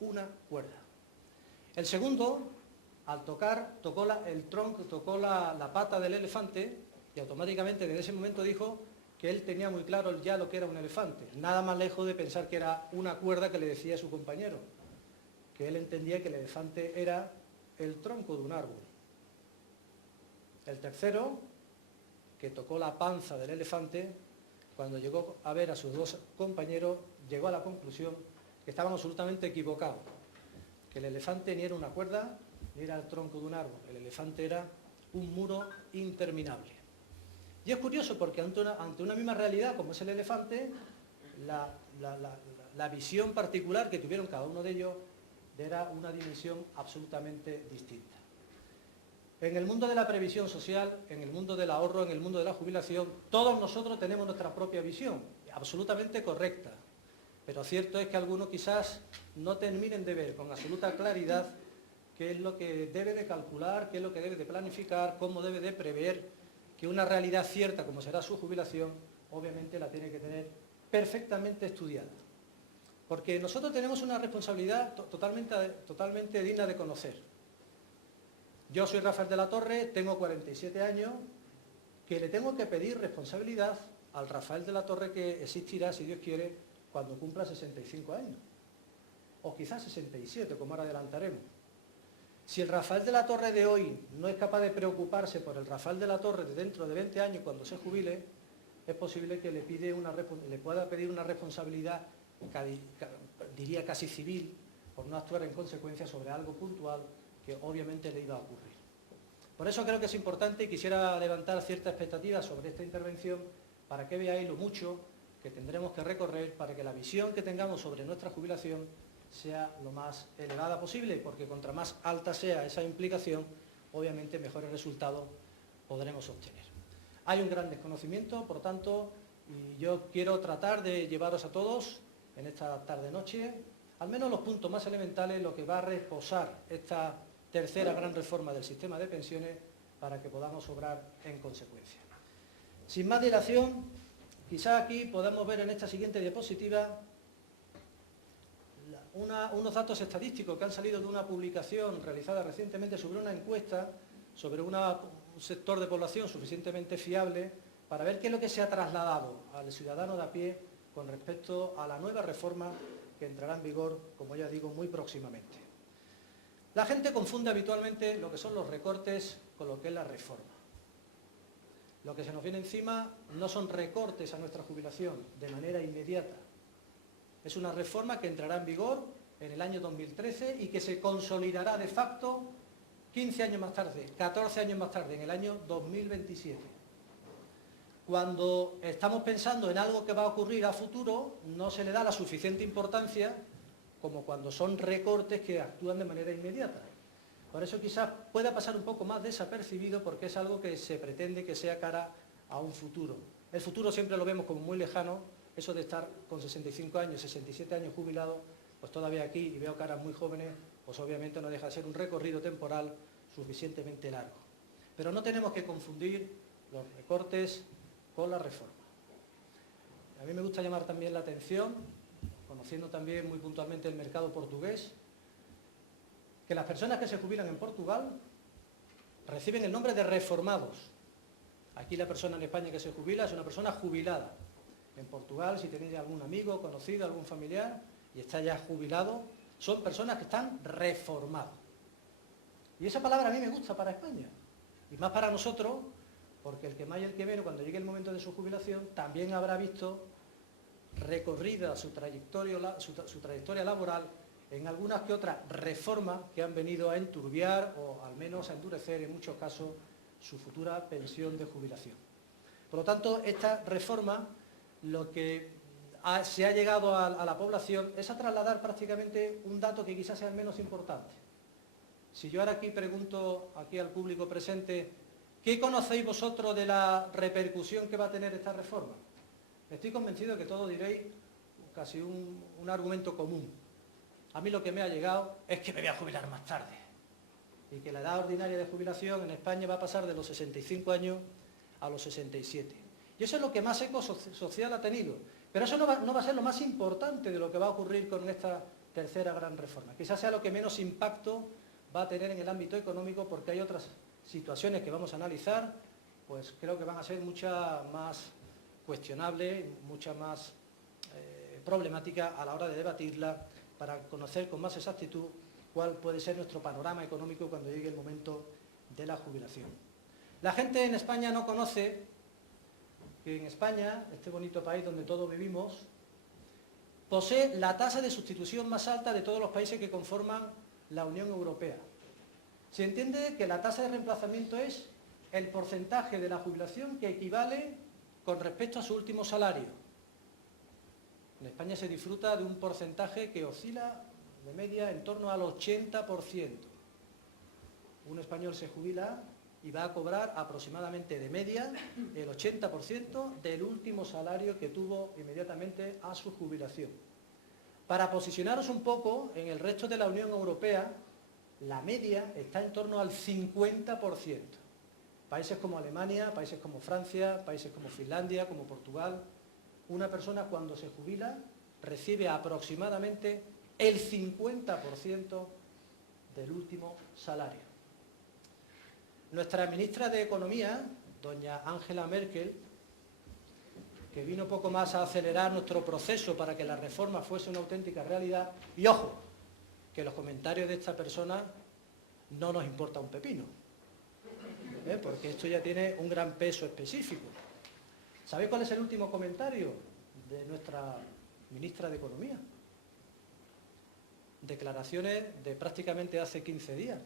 una cuerda. El segundo, al tocar, tocó el tronco, tocó la pata del elefante y automáticamente desde ese momento dijo que él tenía muy claro ya lo que era un elefante, nada más lejos de pensar que era una cuerda que le decía a su compañero, que él entendía que el elefante era el tronco de un árbol. El tercero, que tocó la panza del elefante, cuando llegó a ver a sus dos compañeros, llegó a la conclusión que estaban absolutamente equivocados, que el elefante ni era una cuerda, ni era el tronco de un árbol, el elefante era un muro interminable. Y es curioso porque ante una misma realidad como es el elefante, la visión particular que tuvieron cada uno de ellos era una dimensión absolutamente distinta. En el mundo de la previsión social, en el mundo del ahorro, en el mundo de la jubilación, todos nosotros tenemos nuestra propia visión, absolutamente correcta. Pero cierto es que algunos quizás no terminen de ver con absoluta claridad qué es lo que debe de calcular, qué es lo que debe de planificar, cómo debe de prever que una realidad cierta como será su jubilación, obviamente la tiene que tener perfectamente estudiada. Porque nosotros tenemos una responsabilidad totalmente digna de conocer. Yo soy Rafael de la Torre, tengo 47 años, que le tengo que pedir responsabilidad al Rafael de la Torre que existirá, si Dios quiere, cuando cumpla 65 años. O quizás 67, como ahora adelantaremos. Si el Rafael de la Torre de hoy no es capaz de preocuparse por el Rafael de la Torre de dentro de 20 años cuando se jubile, es posible que le pueda pedir una responsabilidad, diría casi civil, por no actuar en consecuencia sobre algo puntual que obviamente le iba a ocurrir. Por eso creo que es importante y quisiera levantar cierta expectativa sobre esta intervención para que veáis lo mucho que tendremos que recorrer para que la visión que tengamos sobre nuestra jubilación sea lo más elevada posible, porque contra más alta sea esa implicación, obviamente mejores resultados podremos obtener. Hay un gran desconocimiento, por tanto, y yo quiero tratar de llevaros a todos en esta tarde-noche, al menos los puntos más elementales, lo que va a reposar esta tercera gran reforma del sistema de pensiones para que podamos obrar en consecuencia. Sin más dilación, quizá aquí podamos ver en esta siguiente diapositiva unos datos estadísticos que han salido de una publicación realizada recientemente sobre una encuesta sobre un sector de población suficientemente fiable para ver qué es lo que se ha trasladado al ciudadano de a pie con respecto a la nueva reforma que entrará en vigor, como ya digo, muy próximamente. La gente confunde habitualmente lo que son los recortes con lo que es la reforma. Lo que se nos viene encima no son recortes a nuestra jubilación de manera inmediata. Es una reforma que entrará en vigor en el año 2013 y que se consolidará de facto 15 años más tarde, 14 años más tarde, en el año 2027. Cuando estamos pensando en algo que va a ocurrir a futuro, no se le da la suficiente importancia como cuando son recortes que actúan de manera inmediata. Por eso quizás pueda pasar un poco más desapercibido porque es algo que se pretende que sea cara a un futuro. El futuro siempre lo vemos como muy lejano. Eso de estar con 65 años, 67 años jubilado, pues todavía aquí, y veo caras muy jóvenes, pues obviamente no deja de ser un recorrido temporal suficientemente largo. Pero no tenemos que confundir los recortes con la reforma. A mí me gusta llamar también la atención, conociendo también muy puntualmente el mercado portugués, que las personas que se jubilan en Portugal reciben el nombre de reformados. Aquí la persona en España que se jubila es una persona jubilada. En Portugal, si tenéis algún amigo, conocido, algún familiar y está ya jubilado, son personas que están reformados. Y esa palabra a mí me gusta para España, y más para nosotros, porque el que más y el que menos, cuando llegue el momento de su jubilación, también habrá visto recorrida su trayectoria laboral en algunas que otras reformas que han venido a enturbiar o al menos a endurecer en muchos casos su futura pensión de jubilación. Por lo tanto, esta reforma lo que se ha llegado a la población es a trasladar prácticamente un dato que quizás sea el menos importante. Si yo ahora aquí pregunto aquí al público presente, ¿qué conocéis vosotros de la repercusión que va a tener esta reforma? Estoy convencido de que todos diréis casi un argumento común. A mí lo que me ha llegado es que me voy a jubilar más tarde y que la edad ordinaria de jubilación en España va a pasar de los 65 años a los 67. Y eso es lo que más eco social ha tenido. Pero eso no va a ser lo más importante de lo que va a ocurrir con esta tercera gran reforma. Quizás sea lo que menos impacto va a tener en el ámbito económico, porque hay otras situaciones que vamos a analizar, pues creo que van a ser mucha más cuestionables, mucha más problemática a la hora de debatirla, para conocer con más exactitud cuál puede ser nuestro panorama económico cuando llegue el momento de la jubilación. La gente en España no conoce que en España, este bonito país donde todos vivimos, posee la tasa de sustitución más alta de todos los países que conforman la Unión Europea. Se entiende que la tasa de reemplazamiento es el porcentaje de la jubilación que equivale con respecto a su último salario. En España se disfruta de un porcentaje que oscila de media en torno al 80%. Un español se jubila y va a cobrar aproximadamente de media el 80% del último salario que tuvo inmediatamente a su jubilación. Para posicionaros un poco, en el resto de la Unión Europea, la media está en torno al 50%. Países como Alemania, países como Francia, países como Finlandia, como Portugal, una persona cuando se jubila recibe aproximadamente el 50% del último salario. Nuestra ministra de Economía, doña Angela Merkel, que vino poco más a acelerar nuestro proceso para que la reforma fuese una auténtica realidad, y ojo, que los comentarios de esta persona no nos importa un pepino, porque esto ya tiene un gran peso específico. ¿Sabéis cuál es el último comentario de nuestra ministra de Economía? Declaraciones de prácticamente hace 15 días.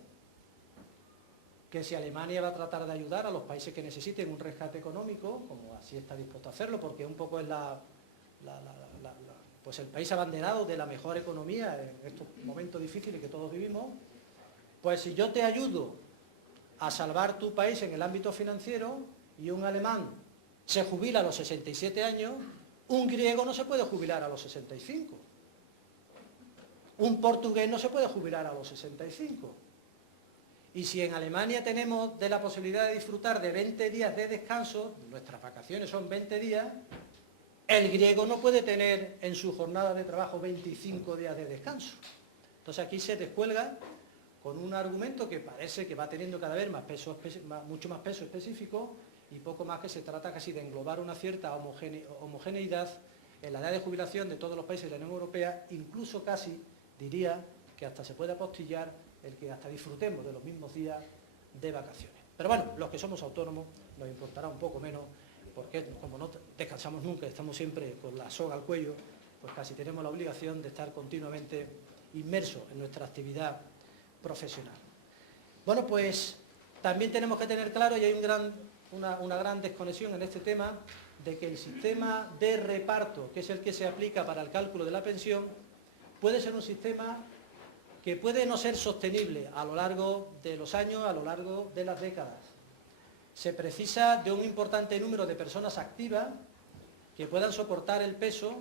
Que si Alemania va a tratar de ayudar a los países que necesiten un rescate económico, como así está dispuesto a hacerlo, porque un poco es pues el país abanderado de la mejor economía en estos momentos difíciles que todos vivimos, pues si yo te ayudo a salvar tu país en el ámbito financiero y un alemán se jubila a los 67 años, un griego no se puede jubilar a los 65. Un portugués no se puede jubilar a los 65. Y si en Alemania tenemos de la posibilidad de disfrutar de 20 días de descanso, nuestras vacaciones son 20 días, el griego no puede tener en su jornada de trabajo 25 días de descanso. Entonces aquí se descuelga con un argumento que parece que va teniendo cada vez más peso, mucho más peso específico, y poco más, que se trata casi de englobar una cierta homogeneidad en la edad de jubilación de todos los países de la Unión Europea, incluso casi diría que hasta se puede apostillar el que hasta disfrutemos de los mismos días de vacaciones. Pero bueno, los que somos autónomos nos importará un poco menos, porque como no descansamos nunca, estamos siempre con la soga al cuello, pues casi tenemos la obligación de estar continuamente inmersos en nuestra actividad profesional. Bueno, pues también tenemos que tener claro, y hay una gran desconexión en este tema, de que el sistema de reparto, que es el que se aplica para el cálculo de la pensión, puede ser un sistema que puede no ser sostenible a lo largo de los años, a lo largo de las décadas. Se precisa de un importante número de personas activas que puedan soportar el peso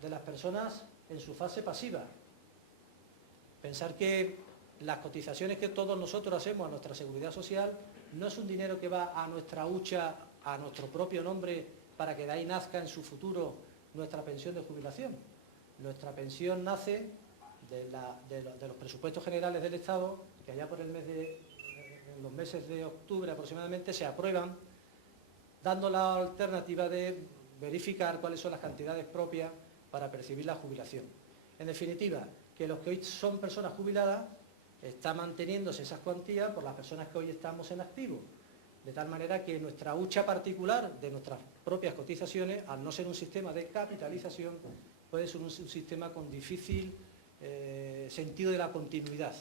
de las personas en su fase pasiva. Pensar que las cotizaciones que todos nosotros hacemos a nuestra seguridad social no es un dinero que va a nuestra hucha, a nuestro propio nombre, para que de ahí nazca en su futuro nuestra pensión de jubilación. Nuestra pensión nace de los presupuestos generales del Estado, que allá por en los meses de octubre aproximadamente se aprueban, dando la alternativa de verificar cuáles son las cantidades propias para percibir la jubilación. En definitiva, que los que hoy son personas jubiladas, está manteniéndose esas cuantías por las personas que hoy estamos en activo, de tal manera que nuestra hucha particular de nuestras propias cotizaciones, al no ser un sistema de capitalización, puede ser un sistema con difícil sentido de la continuidad.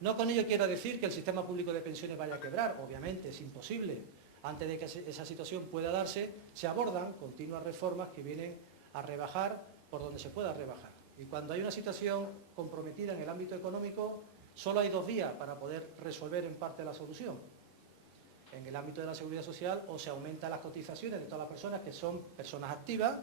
No con ello quiero decir que el sistema público de pensiones vaya a quebrar, obviamente es imposible. Antes de que esa situación pueda darse, se abordan continuas reformas que vienen a rebajar por donde se pueda rebajar. Y cuando hay una situación comprometida en el ámbito económico, solo hay dos vías para poder resolver en parte la solución. En el ámbito de la seguridad social, o se aumentan las cotizaciones de todas las personas que son personas activas,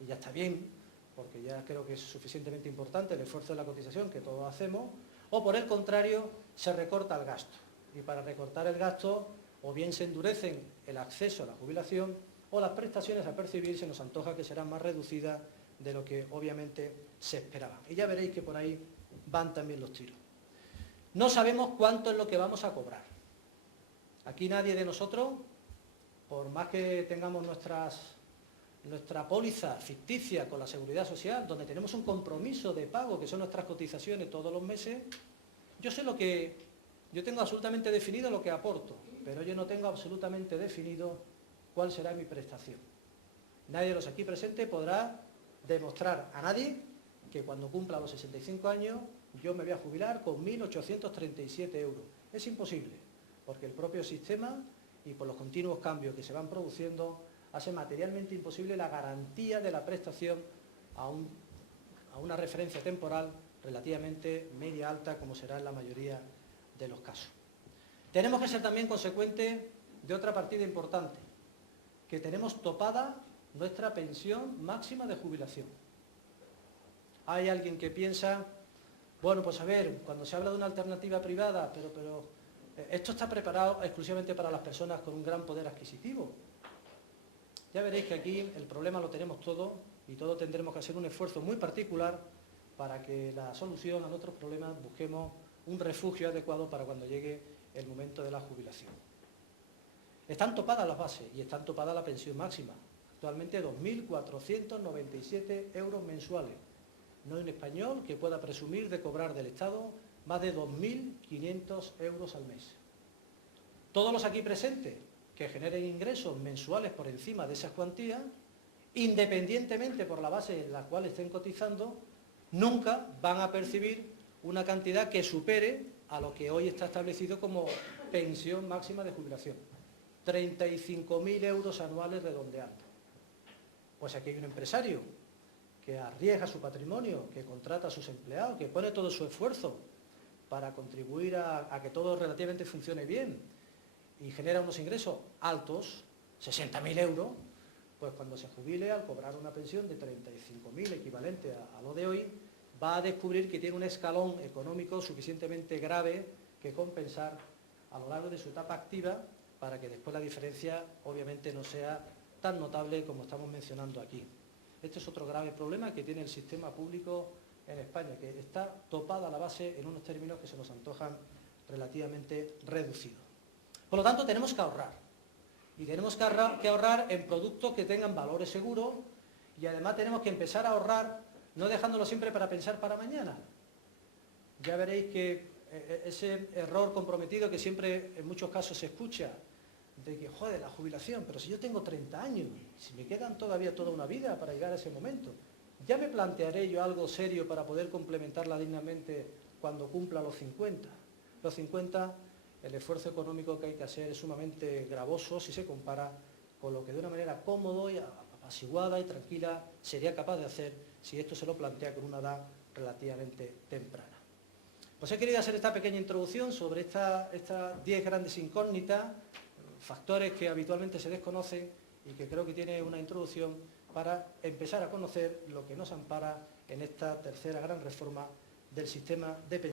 y ya está bien, porque ya creo que es suficientemente importante el esfuerzo de la cotización que todos hacemos, o por el contrario, se recorta el gasto. Y para recortar el gasto, o bien se endurecen el acceso a la jubilación, o las prestaciones a percibir se nos antoja que serán más reducidas de lo que obviamente se esperaba. Y ya veréis que por ahí van también los tiros. No sabemos cuánto es lo que vamos a cobrar. Aquí nadie de nosotros, por más que tengamos nuestra póliza ficticia con la Seguridad Social, donde tenemos un compromiso de pago, que son nuestras cotizaciones todos los meses, yo tengo absolutamente definido lo que aporto, pero yo no tengo absolutamente definido cuál será mi prestación. Nadie de los aquí presentes podrá demostrar a nadie que cuando cumpla los 65 años yo me voy a jubilar con 1.837 euros. Es imposible, porque el propio sistema y por los continuos cambios que se van produciendo hace materialmente imposible la garantía de la prestación a una referencia temporal relativamente media-alta, como será en la mayoría de los casos. Tenemos que ser también consecuentes de otra partida importante, que tenemos topada nuestra pensión máxima de jubilación. Hay alguien que piensa, bueno, pues a ver, cuando se habla de una alternativa privada, pero esto está preparado exclusivamente para las personas con un gran poder adquisitivo. Ya veréis que aquí el problema lo tenemos todo y todos tendremos que hacer un esfuerzo muy particular para que la solución a nuestros problemas busquemos un refugio adecuado para cuando llegue el momento de la jubilación. Están topadas las bases y están topada la pensión máxima. Actualmente 2.497 euros mensuales. No hay un español que pueda presumir de cobrar del Estado más de 2.500 euros al mes. Todos los aquí presentes que generen ingresos mensuales por encima de esas cuantías, independientemente por la base en la cual estén cotizando, nunca van a percibir una cantidad que supere a lo que hoy está establecido como pensión máxima de jubilación. 35.000 euros anuales redondeando. Pues aquí hay un empresario que arriesga su patrimonio, que contrata a sus empleados, que pone todo su esfuerzo para contribuir a que todo relativamente funcione bien y genera unos ingresos altos, 60.000 euros, pues cuando se jubile, al cobrar una pensión de 35.000 equivalente a lo de hoy, va a descubrir que tiene un escalón económico suficientemente grave que compensar a lo largo de su etapa activa para que después la diferencia obviamente no sea tan notable como estamos mencionando aquí. Este es otro grave problema que tiene el sistema público en España, que está topada la base en unos términos que se nos antojan relativamente reducidos. Por lo tanto, tenemos que ahorrar. Y tenemos que ahorrar en productos que tengan valores seguros y además tenemos que empezar a ahorrar no dejándolo siempre para pensar para mañana. Ya veréis que ese error comprometido que siempre en muchos casos se escucha, de que, joder, la jubilación, pero si yo tengo 30 años, si me quedan todavía toda una vida para llegar a ese momento, ya me plantearé yo algo serio para poder complementarla dignamente cuando cumpla los 50. Los 50, el esfuerzo económico que hay que hacer es sumamente gravoso si se compara con lo que de una manera cómoda y apaciguada y tranquila sería capaz de hacer si esto se lo plantea con una edad relativamente temprana. Pues he querido hacer esta pequeña introducción sobre estas 10 grandes incógnitas, factores que habitualmente se desconocen y que creo que tiene una introducción para empezar a conocer lo que nos ampara en esta tercera gran reforma del sistema de pensiones.